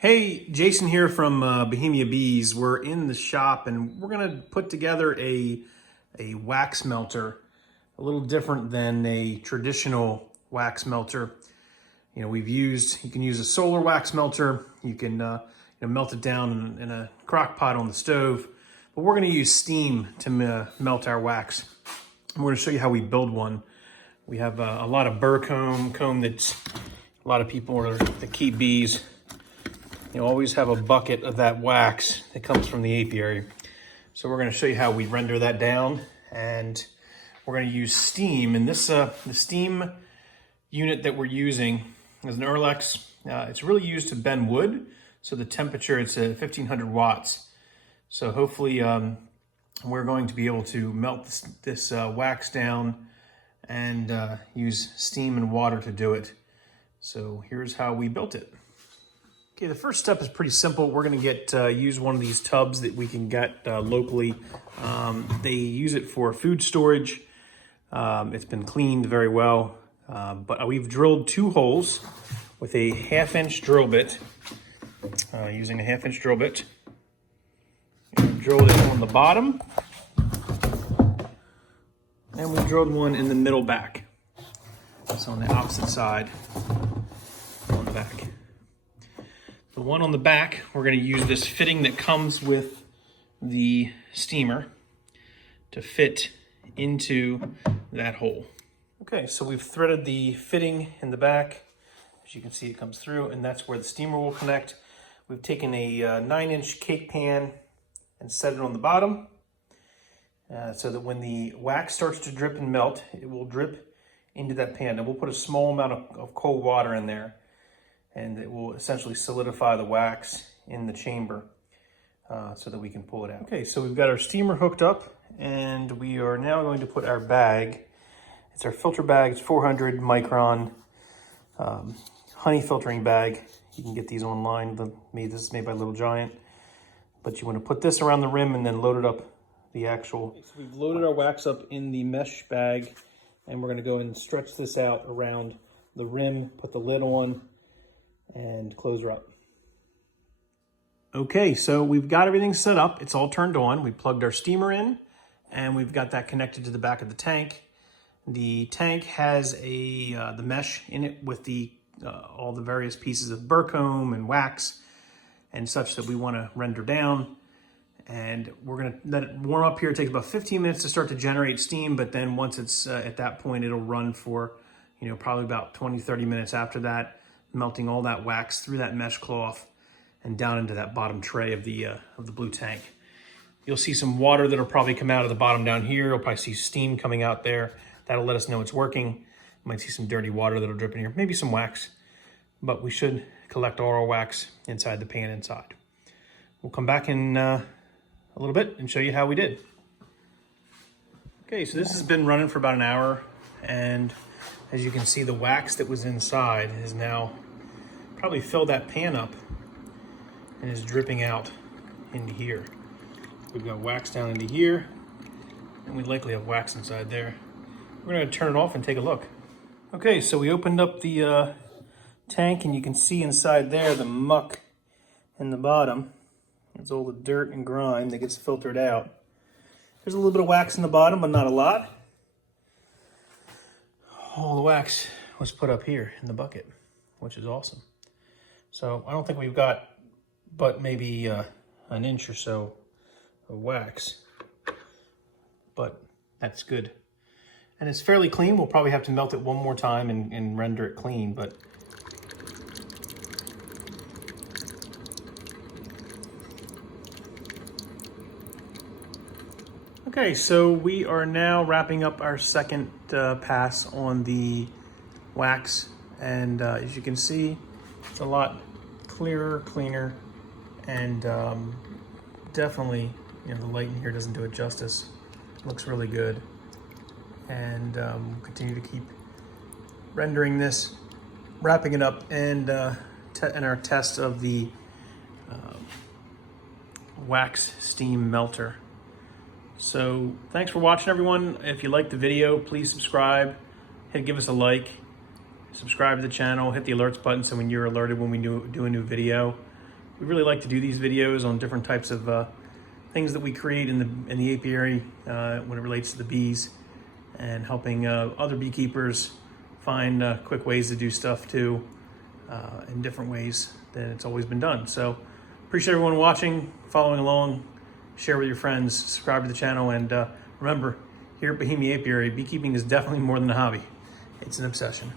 Hey, Jason here from Bohemia Bees. We're in the shop and we're gonna put together a wax melter, a little different than a traditional wax melter. You know, you can use a solar wax melter. You can melt it down in a crock pot on the stove, but we're gonna use steam to melt our wax. And we're gonna show you how we build one. We have a lot of burr comb that's a lot of people that keep bees. You always have a bucket of that wax that comes from the apiary. So we're going to show you how we render that down, and we're going to use steam. And this the steam unit that we're using is an Erlex. It's really used to bend wood. So the temperature, it's 1500 watts. So hopefully we're going to be able to melt this wax down and use steam and water to do it. So here's how we built it. Okay, the first step is pretty simple. We're gonna use one of these tubs that we can get locally. They use it for food storage. It's been cleaned very well, but we've drilled 2 holes with a 1/2-inch drill bit, using a 1/2-inch drill bit. And drilled it on the bottom, and we drilled one in the middle back. So on the opposite side, on the back. The one on the back, we're going to use this fitting that comes with the steamer to fit into that hole. Okay, so we've threaded the fitting in the back. As you can see, it comes through, and that's where the steamer will connect. We've taken a 9-inch cake pan and set it on the bottom so that when the wax starts to drip and melt, it will drip into that pan. And we'll put a small amount of cold water in there, and it will essentially solidify the wax in the chamber so that we can pull it out. Okay, so we've got our steamer hooked up, and we are now going to put our bag. It's our filter bag. It's 400 micron honey filtering bag. You can get these online. This is made by Little Giant. But you want to put this around the rim and then load it up the actual. So we've loaded our wax up in the mesh bag, and we're going to go and stretch this out around the rim, put the lid on, and close her up. Okay, so we've got everything set up. It's all turned on. We plugged our steamer in, and we've got that connected to the back of the tank. The tank has the mesh in it with all the various pieces of burr comb and wax and such that we want to render down. And we're going to let it warm up here. It takes about 15 minutes to start to generate steam, but then once it's at that point, it'll run for probably about 20-30 minutes after that, melting all that wax through that mesh cloth and down into that bottom tray of the blue tank. You'll see some water that'll probably come out of the bottom down here. You'll probably see steam coming out there. That'll let us know it's working. You might see some dirty water that'll drip in here, maybe some wax, but we should collect all our wax inside the pan inside. We'll come back in a little bit and show you how we did. Okay, so this has been running for about an hour, and as you can see, the wax that was inside has now probably filled that pan up and is dripping out into here. We've got wax down into here, and we likely have wax inside there. We're going to turn it off and take a look. Okay, so we opened up the tank, and you can see inside there the muck in the bottom. It's all the dirt and grime that gets filtered out. There's a little bit of wax in the bottom, but not a lot. All the wax was put up here in the bucket, which is awesome. So I don't think we've got but maybe an inch or so of wax, but that's good. And it's fairly clean. We'll probably have to melt it one more time and render it clean, but okay, so we are now wrapping up our second pass on the wax, and as you can see, it's a lot clearer, cleaner, and definitely, the light in here doesn't do it justice. It looks really good, and we'll continue to keep rendering this, wrapping it up, and our test of the wax steam melter. So thanks for watching, everyone. If you liked the video, please subscribe, give us a like, subscribe to the channel, hit the alerts button so when you're alerted when we do a new video. we really like to do these videos on different types of things that we create in the apiary when it relates to the bees, and helping other beekeepers find quick ways to do stuff too, in different ways than it's always been done. So appreciate everyone watching, following along, share with your friends, subscribe to the channel, and remember, here at Bohemia Apiary, beekeeping is definitely more than a hobby. It's an obsession.